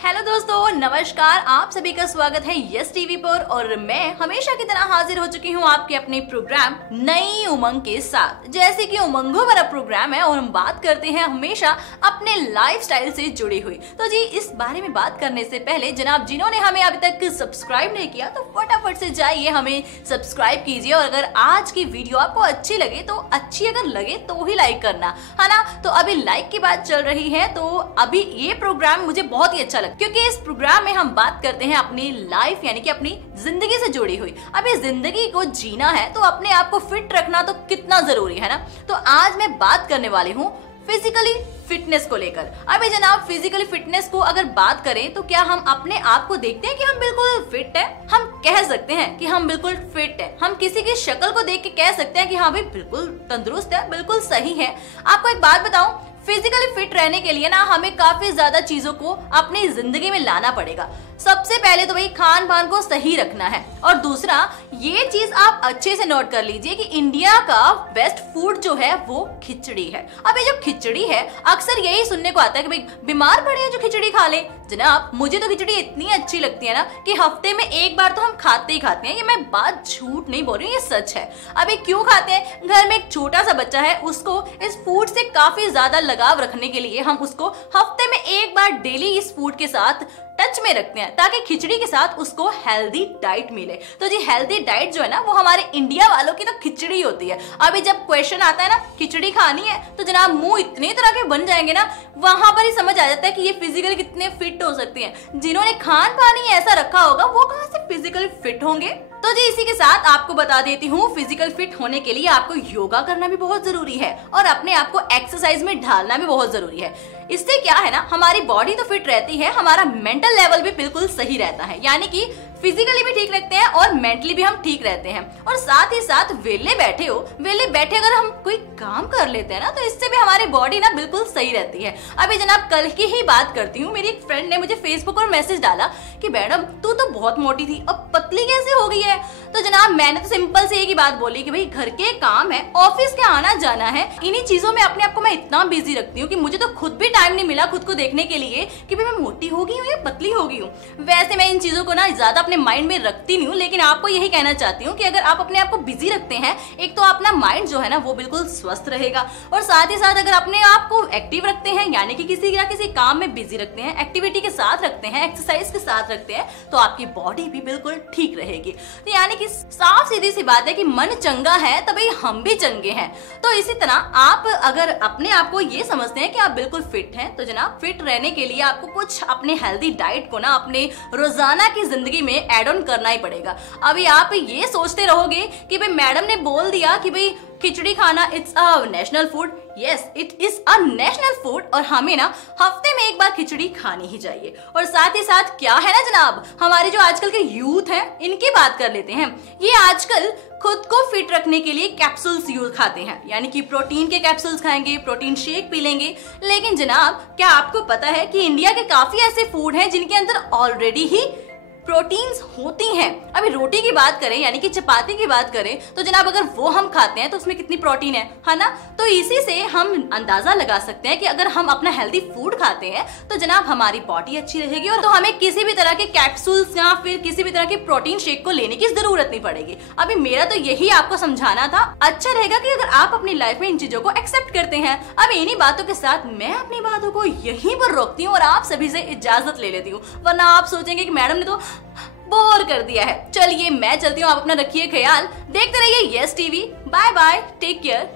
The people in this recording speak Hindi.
हेलो दोस्तों, नमस्कार। आप सभी का स्वागत है यस टीवी पर और मैं हमेशा की तरह हाजिर हो चुकी हूँ आपके अपने प्रोग्राम नई उमंग के साथ। जैसे कि उमंगों वाला प्रोग्राम है और हम बात करते हैं हमेशा अपने लाइफस्टाइल से जुड़ी हुई। तो जी, इस बारे में बात करने से पहले जनाब, जिन्होंने हमें अभी तक सब्सक्राइब नहीं किया तो फटाफट से जाइए, हमें सब्सक्राइब कीजिए। और अगर आज की वीडियो आपको अच्छी लगे तो अगर लगे तो ही लाइक करना, है ना। तो अभी लाइक की बात चल रही है, तो अभी ये प्रोग्राम मुझे बहुत ही अच्छा लगा क्योंकि इस प्रोग्राम में हम बात करते हैं अपनी लाइफ यानी कि अपनी जिंदगी से जुड़ी हुई। अभी जिंदगी को जीना है तो अपने आप को फिट रखना तो कितना जरूरी है ना। तो आज मैं बात करने वाली हूँ फिजिकली फिटनेस को लेकर। अभी जनाब, फिजिकली फिटनेस को अगर बात करें तो क्या हम अपने आप को देखते हैं कि हम बिल्कुल फिट है? हम कह सकते हैं कि हम बिल्कुल फिट है। हम किसी की शक्ल को देख के कह सकते हैं कि हाँ भाई बिल्कुल तंदुरुस्त है, बिल्कुल सही है। आपको एक बात बताऊं, फिजिकली फिट रहने के लिए ना हमें काफी ज्यादा चीजों को अपनी जिंदगी में लाना पड़ेगा। सबसे पहले तो भाई खान पान को सही रखना है, और दूसरा ये चीज आप अच्छे से नोट कर लीजिए कि इंडिया का बेस्ट फूड जो है वो खिचड़ी है। अब ये जो खिचड़ी है, अक्सर यही सुनने को आता है कि भाई बीमार पड़े हैं जो खिचड़ी खा ले। जनाब, मुझे तो खिचड़ी इतनी अच्छी लगती है ना कि हफ्ते में एक बार तो हम खाते ही खाते हैं। ये मैं बात झूठ नहीं बोल रही हूँ, ये सच है। अभी क्यों खाते हैं? घर में एक छोटा सा बच्चा है, उसको इस फूड से काफी ज्यादा लगाव रखने के लिए हम उसको हफ्ते में एक बार डेली इस फूड के साथ टच में रखते हैं ताकि खिचड़ी के साथ उसको हेल्दी डाइट मिले। तो जी, हेल्दी डाइट जो है ना वो हमारे इंडिया वालों की तो खिचड़ी होती है। अभी जब क्वेश्चन आता है ना खिचड़ी खानी है तो जनाब मुंह इतने तरह के बन जाएंगे ना, वहां पर ही समझ आ जाता है कि ये फिजिकली कितने फिट हो सकती हैं। जिन्होंने खान पान ही ऐसा रखा होगा वो कहां से फिजिकली फिट होंगे। तो जी, इसी के साथ आपको बता देती हूँ, फिजिकल फिट होने के लिए आपको योगा करना भी बहुत जरूरी है और अपने आप को एक्सरसाइज में ढालना भी बहुत जरूरी है। इससे क्या है ना, हमारी बॉडी तो फिट रहती है, हमारा मेंटल लेवल भी बिल्कुल सही रहता है। यानी कि फिजिकली भी ठीक रहते हैं और मेंटली भी हम ठीक रहते हैं। और साथ ही साथ वेले बैठे अगर हम कोई काम कर लेते हैं ना तो इससे भी हमारी बॉडी ना बिल्कुल सही रहती है। अभी जनाब, कल की ही बात करती हूँ, मेरी एक फ्रेंड ने मुझे फेसबुक पर मैसेज डाला कि मैडम तू तो बहुत मोटी थी, अब पतली कैसे हो गई है। तो जनाब, मैंने तो सिंपल से एक ही बात बोली कि भाई घर के काम है, ऑफिस के आना जाना है, इन्हीं चीजों में अपने आप को मैं इतना बिजी रखती हूँ कि मुझे तो खुद भी टाइम नहीं मिला खुद को देखने के लिए कि भाई मैं मोटी हो गई हूँ या पतली हो गई हूँ। वैसे मैं इन चीजों को ना ज्यादा अपने माइंड में रखती नहीं हूँ, लेकिन आपको यही कहना चाहती हूँ कि अगर आप अपने आप को बिजी रखते हैं, एक तो अपना माइंड जो है ना वो बिल्कुल स्वस्थ रहेगा, और साथ ही साथ अगर अपने आप को एक्टिव रखते हैं यानी कि किसी ना किसी काम में बिजी रखते हैं, एक्टिविटी के साथ रखते हैं, एक्सरसाइज के साथ रखते हैं, तो आपकी बॉडी भी बिल्कुल ठीक रहेगी। तो यानी कि साफ सीधी सी बात है कि मन चंगा है तभी हम भी चंगे हैं। तो इसी तरह आप अगर अपने आप को ये समझते हैं कि आप बिल्कुल फिट हैं, तो जनाब फिट रहने के लिए आपको कुछ अपने हेल्दी डाइट को ना अपने रोजाना की जिंदगी में एड ऑन करना ही पड़ेगा। अभी आप ये सोचते रहोगे कि भाई मैडम ने बोल दिया कि भाई खिचड़ी खाना it's a national food. Yes, it is a national food और हमें ना हफ्ते में एक बार खिचड़ी खानी ही चाहिए। और साथ ही साथ क्या है ना जनाब, हमारे जो आजकल के यूथ हैं इनकी बात कर लेते हैं। ये आजकल खुद को फिट रखने के लिए कैप्सूल्स यूज खाते हैं, यानी कि प्रोटीन के कैप्सूल्स खाएंगे, प्रोटीन शेक पी लेंगे। लेकिन जनाब, क्या आपको पता है कि इंडिया के काफी ऐसे फूड हैं जिनके अंदर ऑलरेडी ही प्रोटीन्स होती हैं। अभी रोटी की बात करें यानी कि चपाती की बात करें तो जनाब अगर वो हम खाते हैं तो उसमें कितनी प्रोटीन है ना। तो इसी से हम अंदाजा लगा सकते हैं कि अगर हम अपना हेल्दी फूड खाते हैं तो जनाब हमारी बॉडी अच्छी रहेगी और तो हमें किसी भी तरह के कैप्सूल्स या फिर किसी भी तरह के प्रोटीन शेक को लेने की जरूरत नहीं पड़ेगी। अभी मेरा तो यही आपको समझाना था। अच्छा रहेगा कि अगर आप अपनी लाइफ में इन चीजों को एक्सेप्ट करते हैं। अब इन्हीं बातों के साथ मैं अपनी बातों को यहीं पर रोकती हूँ और आप सभी से इजाजत ले लेती हूँ, वरना आप सोचेंगे कि मैडम ने तो बोर कर दिया है। चलिए मैं चलती हूँ, आप अपना रखिए ख्याल, देखते रहिए yes TV. Bye bye, take care.